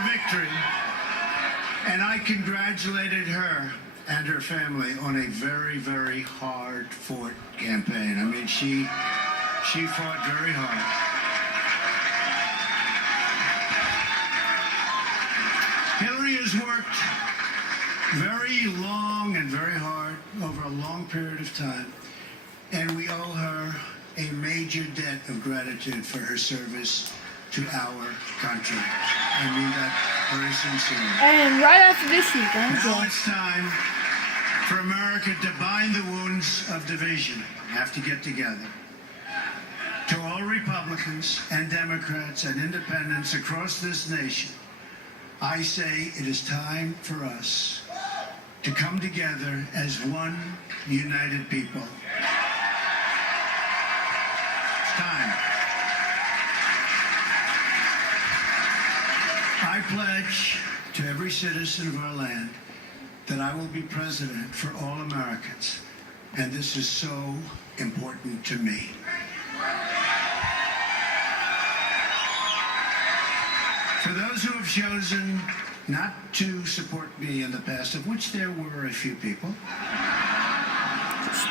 our victory, and I congratulated her and her family on a very, very hard-fought campaign. I mean, she fought very hard. Hillary has worked very long and very hard over a long period of time, and we owe her a major debt of gratitude for her service to our country. I mean that very sincerely. And right after this, he's going to Now it's time for America to bind the wounds of division. We have to get together. To all Republicans and Democrats and independents across this nation, I say it is time for us to come together as one united people. It's time. I pledge to every citizen of our land that I will be president for all Americans, and this is so important to me. For those who have chosen not to support me in the past, of which there were a few people,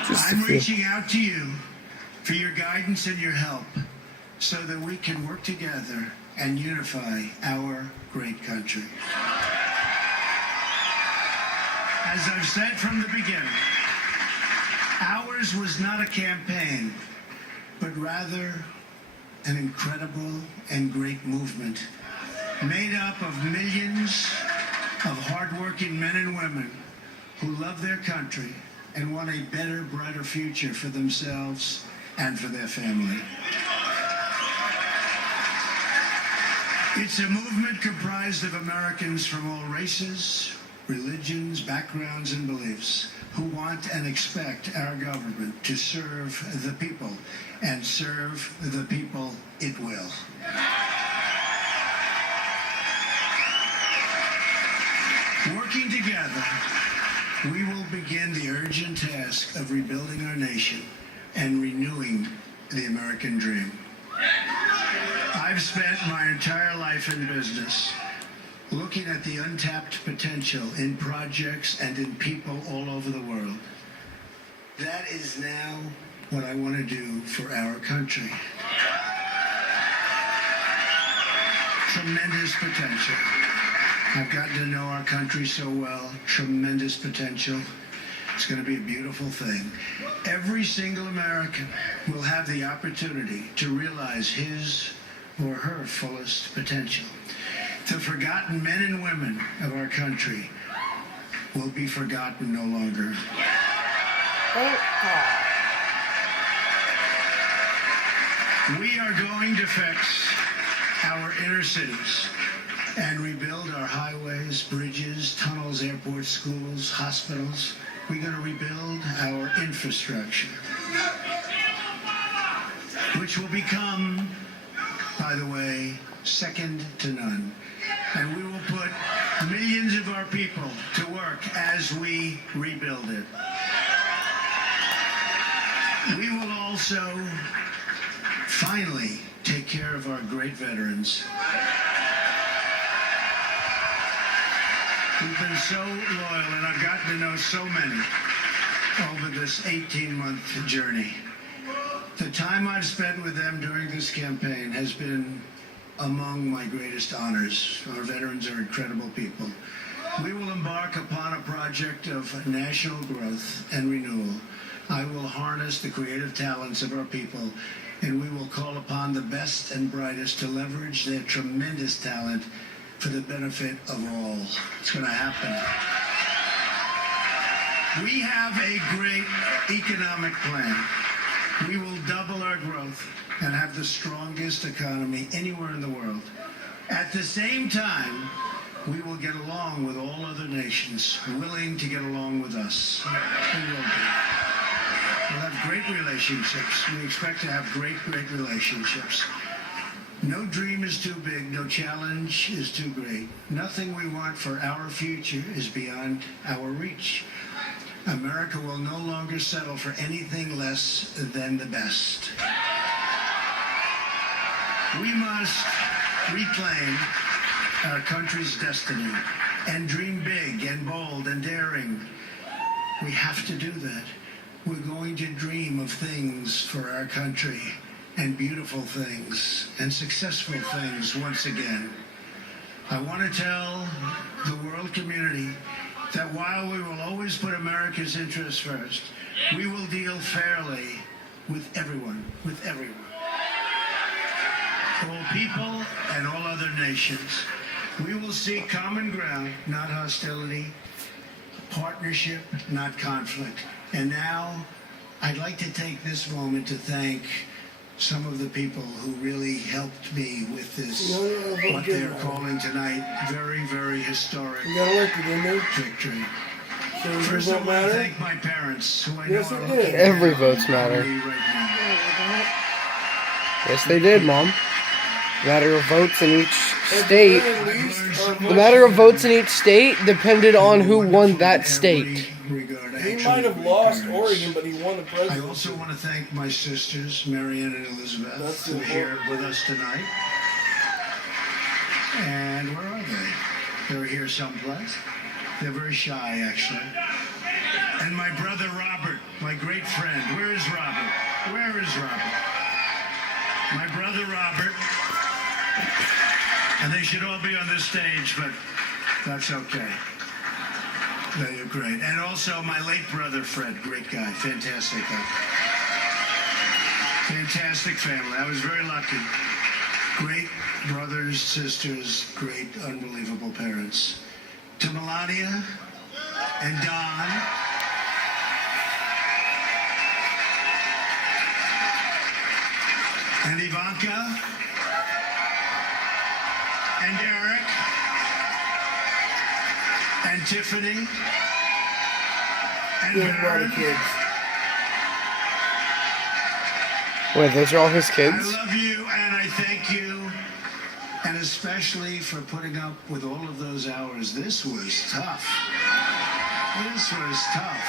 I'm reaching out to you for your guidance and your help so that we can work together and unify our great country. As I've said from the beginning, ours was not a campaign, but rather an incredible and great movement made up of millions of hardworking men and women who love their country and want a better, brighter future for themselves and for their family. It's a movement comprised of Americans from all races, religions, backgrounds, and beliefs who want and expect our government to serve the people, and serve the people it will. Working together, we will begin the urgent task of rebuilding our nation and renewing the American dream. I've spent my entire life in business looking at the untapped potential in projects and in people all over the world. That is now what I want to do for our country. Tremendous potential. I've gotten to know our country so well. Tremendous potential. It's going to be a beautiful thing. Every single American will have the opportunity to realize his or her fullest potential. The forgotten men and women of our country will be forgotten no longer. We are going to fix our inner cities and rebuild our highways, bridges, tunnels, airports, schools, hospitals. We're going to rebuild our infrastructure, which will become, by the way, second to none. And we will put millions of our people to work as we rebuild it. We will also finally take care of our great veterans. We've been so loyal, and I've gotten to know so many over this 18-month journey. The time I've spent with them during this campaign has been among my greatest honors. Our veterans are incredible people. We will embark upon a project of national growth and renewal. I will harness the creative talents of our people, and we will call upon the best and brightest to leverage their tremendous talent for the benefit of all. It's going to happen. We have a great economic plan. We will double our growth and have the strongest economy anywhere in the world. At the same time, we will get along with all other nations willing to get along with us. We will be. We'll have great relationships. We expect to have great relationships. No dream is too big, no challenge is too great. Nothing we want for our future is beyond our reach. America will no longer settle for anything less than the best. We must reclaim our country's destiny and dream big and bold and daring. We have to do that. We're going to dream of things for our country and beautiful things and successful things once again. I want to tell the world community that while we will always put America's interests first, we will deal fairly with everyone, all people and all other nations. We will seek common ground, not hostility, partnership, not conflict. And now, I'd like to take this moment to thank some of the people who really helped me with this, what they're calling tonight, very, very historic You got elected, didn't you? victory. So does First, your I vote want to matter? thank my parents, who I Yes, know it are did. looking Every down vote's on matter. me right now. Yes, they did, Mom. Matter of votes in each At state. the very least, our The votes matter of matter. votes in each state depended on who won that state. He might have lost Oregon, but he won the I presidency. also want to thank my sisters, Marianne and Elizabeth, That's who are here important. with us tonight. And where are they? They're here someplace. They're very shy, actually. And my brother Robert, my great friend. Where is Robert? Where is Robert? My brother Robert. And they should all be on this stage, but that's okay. They're great. And also my late brother Fred, great guy, fantastic guy. Fantastic family. I was very lucky. Great brothers, sisters, great, unbelievable parents. To Melania and Don. And Ivanka. And Eric. And Tiffany. And He has a lot of Baron. kids. Wait, those are all his I kids? love you and I thank you, and especially for putting up with all of those hours. This was tough. This was tough.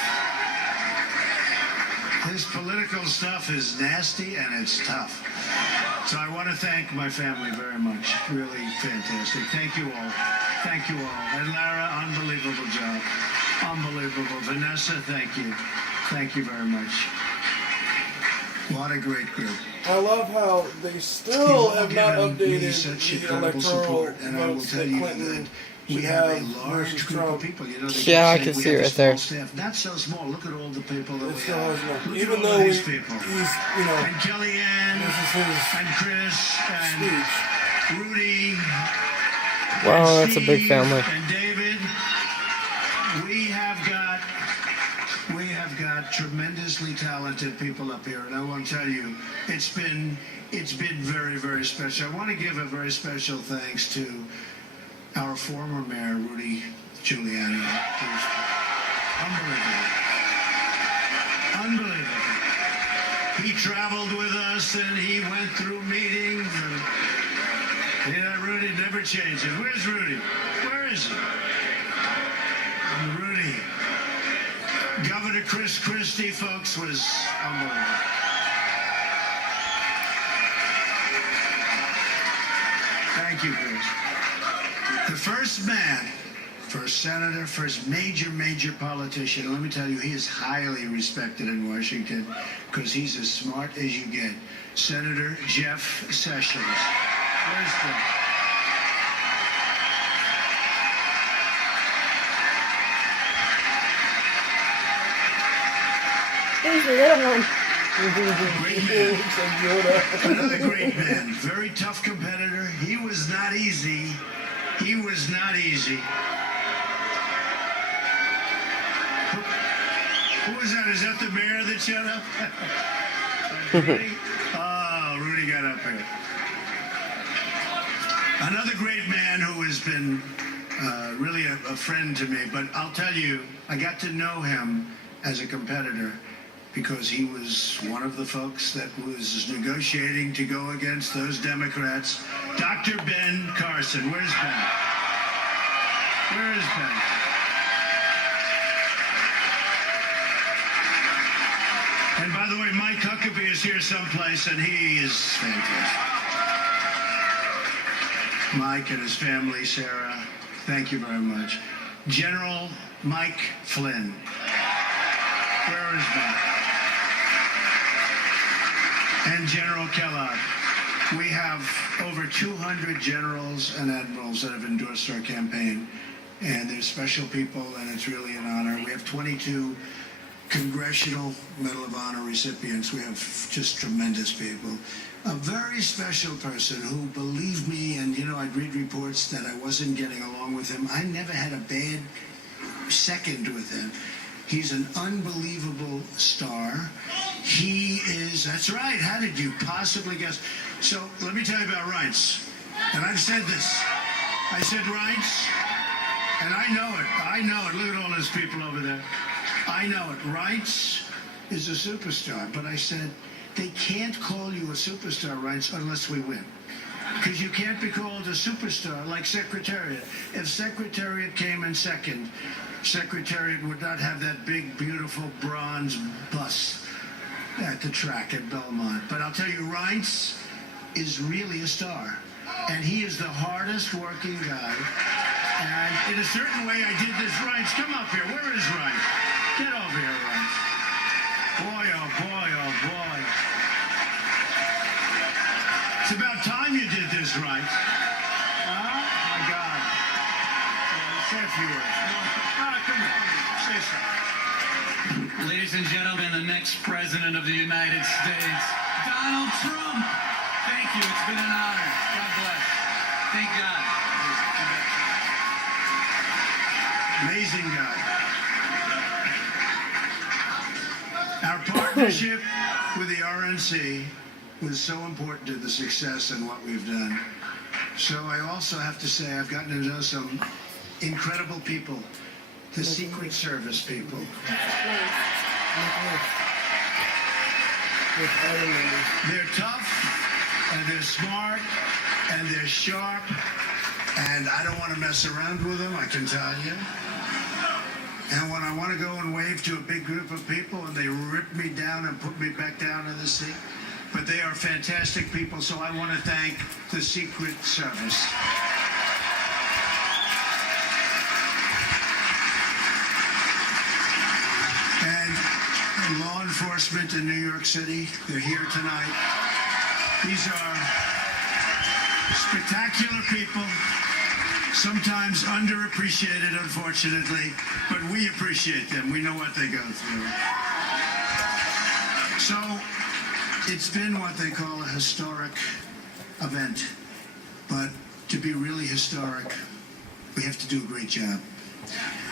This political stuff is nasty and it's tough. So I want to thank my family very much. Really fantastic. Thank you all. Thank you all. And Lara, unbelievable job. Unbelievable. Vanessa, thank you. Thank you very much. What a great group. I love how they still have not Given me updated such the incredible electoral support, and I will votes tell that you Clinton that we should have a have large versus group of Trump. people. You know, they Yeah, I keep can saying see we it have a right there. small staff. Not so small. Look at all the people that It we still have. has enough. Look Even at all though these he's, people. you know, And Kellyanne, this is his and Chris, and speech. Rudy. Wow, and that's a big Steve, family. And David. We have got tremendously talented people up here, and I want to tell you, it's been very, very special. I want to give a very special thanks to our former mayor, Rudy Giuliani. Who's unbelievable. He traveled with us and he went through meetings. And, you know, Rudy never changes. Where's Rudy? Where is he? Rudy. Governor Chris Christie, folks, was unbelievable. Thank you, Chris. The first man, first senator, first major politician. Let me tell you, he is highly respected in Washington because he's as smart as you get. Senator Jeff Sessions. Where's Jeff? There's the little one. Great man. Looks like Yoda. Another great man, very tough competitor. He was not easy. He was not easy. Who was that? Is that the mayor that showed up? Rudy? Oh, Rudy got up here. Another great man who has been really a friend to me. But I'll tell you, I got to know him as a competitor because he was one of the folks that was negotiating to go against those Democrats. Dr. Ben Carson. Where's Ben? Where is Ben? And by the way, Mike Huckabee is here someplace, and he is fantastic. Mike and his family, Sarah, thank you very much. General Mike Flynn. Where is Mike? And General Kellogg. We have over 200 generals and admirals that have endorsed our campaign. And they're special people, and it's really an honor. We have 22 Congressional Medal of Honor recipients. We have just tremendous people. A very special person who believed me, and I'd read reports that I wasn't getting along with him. I never had a bad second with him. He's an unbelievable star. That's right. How did you possibly guess? So let me tell you about Reince. And I've said this. I said Reince, and I know it. Look at all those people over there. I know it. Reince is a superstar, but I said, they can't call you a superstar, Reince, unless we win. Because you can't be called a superstar like Secretariat. If Secretariat came in second, Secretariat would not have that big, beautiful bronze bus at the track at Belmont. But I'll tell you, Reince is really a star. And he is the hardest working guy. And in a certain way, I did this. Reince, come up here. Where is Reince? Get over here, Reince. Boy, oh boy, oh boy. It's about time you did this, Reince. Oh, my God. Say a few words. Come on. Say something. Ladies and gentlemen, the next president of the United States, Donald Trump. Thank you. It's been an honor. God bless. Thank God. Amazing guy. Our partnership with the RNC was so important to the success and what we've done. So I also have to say I've gotten to know some incredible people, the Secret Service people. They're tough, and they're smart, and they're sharp, and I don't want to mess around with them, I can tell you. And when I want to go and wave to a big group of people and they rip me down and put me back down in the seat, but they are fantastic people, so I want to thank the Secret Service. And law enforcement in New York City, they're here tonight. These are spectacular people. Sometimes underappreciated, unfortunately, but we appreciate them. We know what they go through. So it's been what they call a historic event. But to be really historic, we have to do a great job.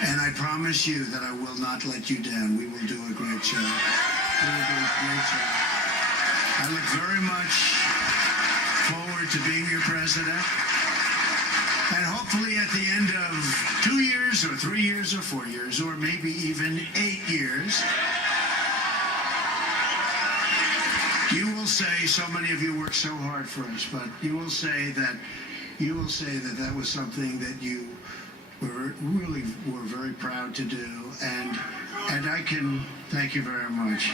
And I promise you that I will not let you down. We will do a great job. We will do a great job. I look very much forward to being your president. And hopefully at the end of 2 years or 3 years or 4 years or maybe even 8 years, you will say, so many of you worked so hard for us, but you will say that that was something that you were very proud to do, and I can thank you very much.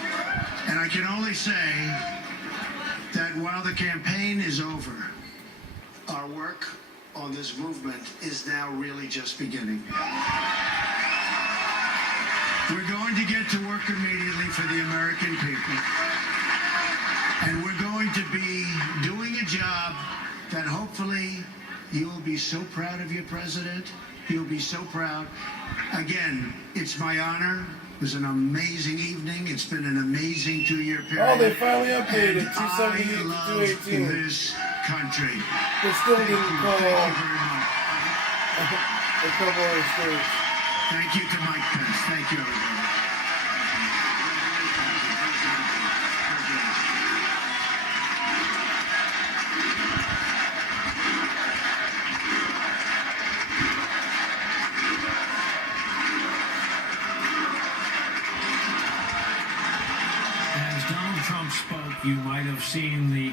And I can only say that while the campaign is over, our work on this movement is now really just beginning. We're going to get to work immediately for the American people. And we're going to be doing a job that hopefully you'll be so proud of your president. You'll be so proud. Again, it's my honor. It was an amazing evening. It's been an amazing 2-year period. Oh, they finally updated And 278 I to love 218. this country. They still Thank didn't you. call Thank you very much. a couple other states. Thank you to Mike Pence. Thank you, everybody. As Donald Trump spoke, you might have seen the